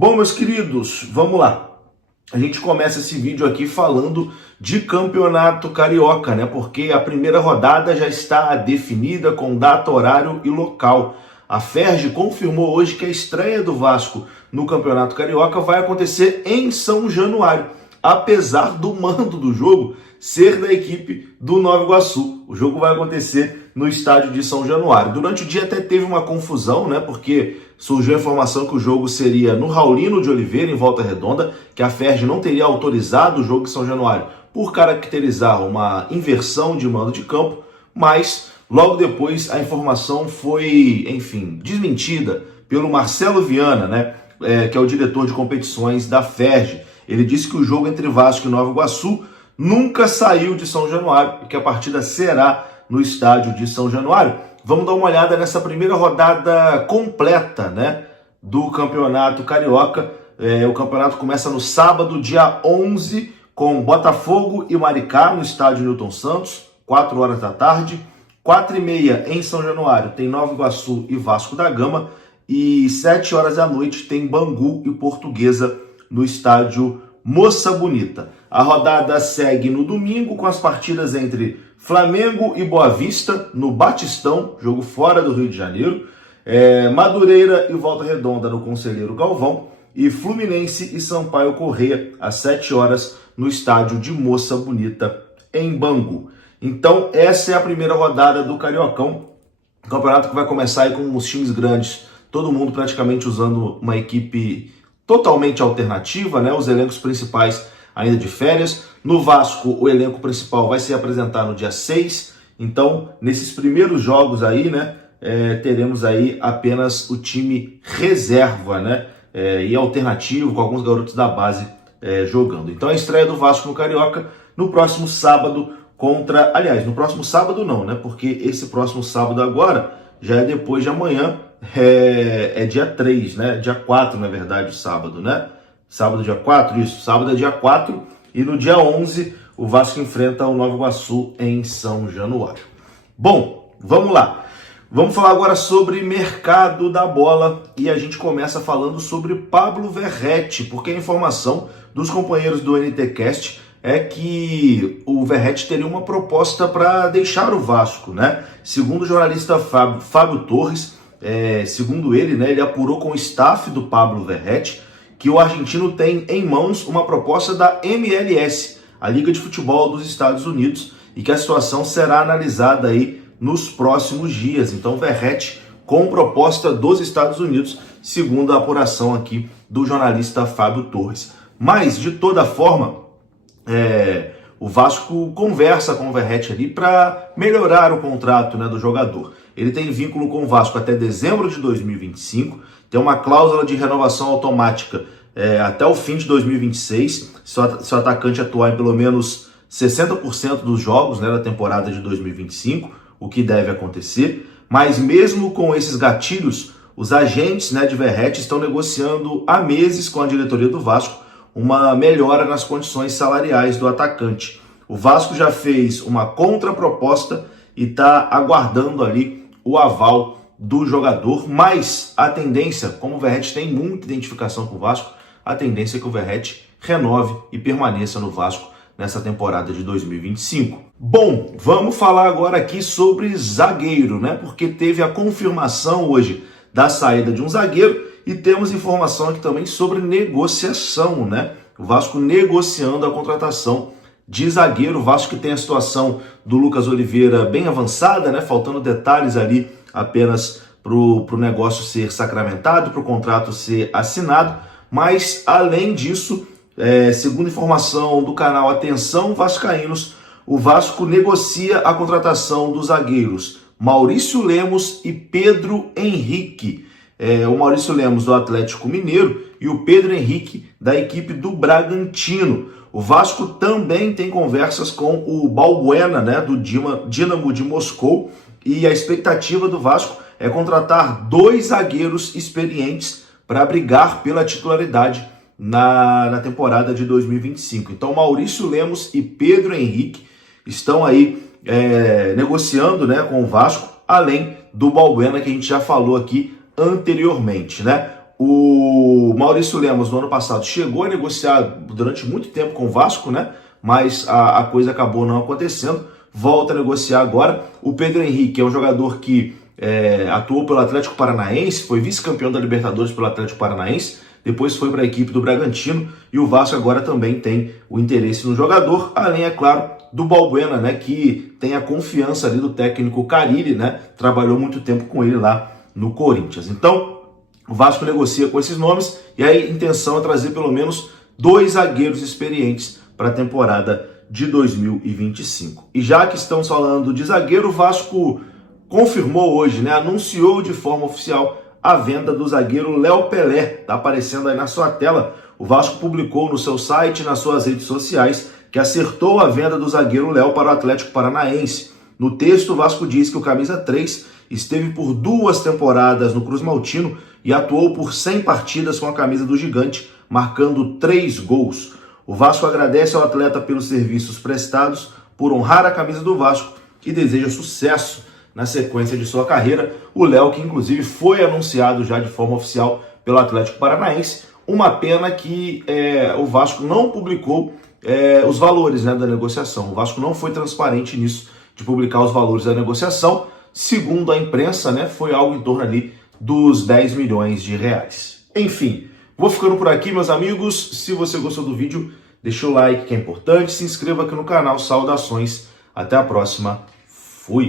Bom, meus queridos, vamos lá. A gente começa esse vídeo aqui falando de campeonato carioca, né? Porque a primeira rodada já está definida com data, horário e local. A Ferj confirmou hoje que a estreia do Vasco no campeonato carioca vai acontecer em São Januário, apesar do mando do jogo ser da equipe do Nova Iguaçu. O jogo vai acontecer no estádio de São Januário. Durante o dia até teve uma confusão, né? Porque surgiu a informação que o jogo seria no Raulino de Oliveira, em Volta Redonda, que a Ferj não teria autorizado o jogo em São Januário por caracterizar uma inversão de mando de campo, mas logo depois a informação foi, enfim, desmentida pelo Marcelo Viana, né? Que é o diretor de competições da Ferj. Ele disse que o jogo entre Vasco e Nova Iguaçu nunca saiu de São Januário e que a partida será no estádio de São Januário. Vamos dar uma olhada nessa primeira rodada completa, né, do Campeonato Carioca. O campeonato começa no sábado, dia 11, com Botafogo e Maricá no estádio Newton Santos, 4 horas da tarde. 4h30 em São Januário tem Nova Iguaçu e Vasco da Gama. E 7 horas da noite tem Bangu e Portuguesa no estádio Moça Bonita. A rodada segue no domingo com as partidas entre Flamengo e Boa Vista no Batistão, jogo fora do Rio de Janeiro, Madureira e Volta Redonda no Conselheiro Galvão e Fluminense e Sampaio Corrêa às 7 horas no estádio de Moça Bonita em Bangu. Então essa é a primeira rodada do Cariocão, campeonato que vai começar aí com os times grandes, todo mundo praticamente usando uma equipe totalmente alternativa, né? Os elencos principais ainda de férias. No Vasco, o elenco principal vai se apresentar no dia 6. Então, nesses primeiros jogos aí, né, teremos aí apenas o time reserva, né? E alternativo, com alguns garotos da base jogando. Então, a estreia do Vasco no Carioca no próximo sábado contra... Aliás, no próximo sábado não, né? Porque esse próximo sábado agora já é depois de amanhã. É dia 3, né? Dia 4, na verdade, o sábado, né? Sábado, dia 4, isso. Sábado é dia 4 e no dia 11 o Vasco enfrenta o Nova Iguaçu em São Januário. Bom, vamos lá. Vamos falar agora sobre mercado da bola e a gente começa falando sobre Pablo Verratti, porque a informação dos companheiros do NTcast é que o Verratti teria uma proposta para deixar o Vasco, né? Segundo o jornalista Fábio Torres, segundo ele, né, ele apurou com o staff do Pablo Verratti que o argentino tem em mãos uma proposta da MLS, a Liga de Futebol dos Estados Unidos, e que a situação será analisada aí nos próximos dias. Então, Verratti com proposta dos Estados Unidos, segundo a apuração aqui do jornalista Fábio Torres. Mas, de toda forma, o Vasco conversa com o Verratti ali para melhorar o contrato, né, do jogador. Ele tem vínculo com o Vasco até dezembro de 2025, tem uma cláusula de renovação automática até o fim de 2026, se o atacante atuar em pelo menos 60% dos jogos, né, da temporada de 2025, o que deve acontecer. Mas mesmo com esses gatilhos, os agentes, né, de Verratti estão negociando há meses com a diretoria do Vasco uma melhora nas condições salariais do atacante. O Vasco já fez uma contraproposta e está aguardando ali o aval do jogador, mas a tendência, como o Verratti tem muita identificação com o Vasco, a tendência é que o Verratti renove e permaneça no Vasco nessa temporada de 2025. Bom, vamos falar agora aqui sobre zagueiro, né? Porque teve a confirmação hoje da saída de um zagueiro e temos informação aqui também sobre negociação, né? O Vasco negociando a contratação de zagueiro. O Vasco que tem a situação do Lucas Oliveira bem avançada, né? Faltando detalhes ali apenas para o negócio ser sacramentado, para o contrato ser assinado. Mas, além disso, segundo informação do canal Atenção Vascaínos, o Vasco negocia a contratação dos zagueiros Maurício Lemos e Pedro Henrique. O Maurício Lemos do Atlético Mineiro e o Pedro Henrique da equipe do Bragantino. O Vasco também tem conversas com o Balbuena, né, do Dinamo de Moscou, e a expectativa do Vasco é contratar 2 zagueiros experientes para brigar pela titularidade na temporada de 2025. Então, Maurício Lemos e Pedro Henrique estão aí negociando, né, com o Vasco, além do Balbuena, que a gente já falou aqui anteriormente, né? O Maurício Lemos, no ano passado, chegou a negociar durante muito tempo com o Vasco, né? Mas a coisa acabou não acontecendo. Volta a negociar agora. O Pedro Henrique é um jogador que atuou pelo Atlético Paranaense, foi vice-campeão da Libertadores pelo Atlético Paranaense, depois foi para a equipe do Bragantino, e o Vasco agora também tem o interesse no jogador, além, é claro, do Balbuena, né, que tem a confiança ali do técnico Carille, né, trabalhou muito tempo com ele lá no Corinthians. Então, o Vasco negocia com esses nomes, e a intenção é trazer pelo menos 2 zagueiros experientes para a temporada de 2025. E já que estamos falando de zagueiro, o Vasco confirmou hoje, né, anunciou de forma oficial a venda do zagueiro Léo Pelé. Tá aparecendo aí na sua tela. O Vasco publicou no seu site e nas suas redes sociais que acertou a venda do zagueiro Léo para o Atlético Paranaense. No texto, o Vasco diz que o camisa 3 esteve por 2 temporadas no Cruz Maltino e atuou por 100 partidas com a camisa do Gigante, marcando 3 gols. O Vasco agradece ao atleta pelos serviços prestados, por honrar a camisa do Vasco e deseja sucesso na sequência de sua carreira. O Léo, que inclusive foi anunciado já de forma oficial pelo Atlético Paranaense. Uma pena que o Vasco não publicou os valores, né, da negociação. O Vasco não foi transparente nisso, de publicar os valores da negociação. Segundo a imprensa, né, foi algo em torno ali dos 10 milhões de reais. Enfim, vou ficando por aqui, meus amigos. Se você gostou do vídeo, deixa o like, que é importante. Se inscreva aqui no canal. Saudações. Até a próxima. Fui!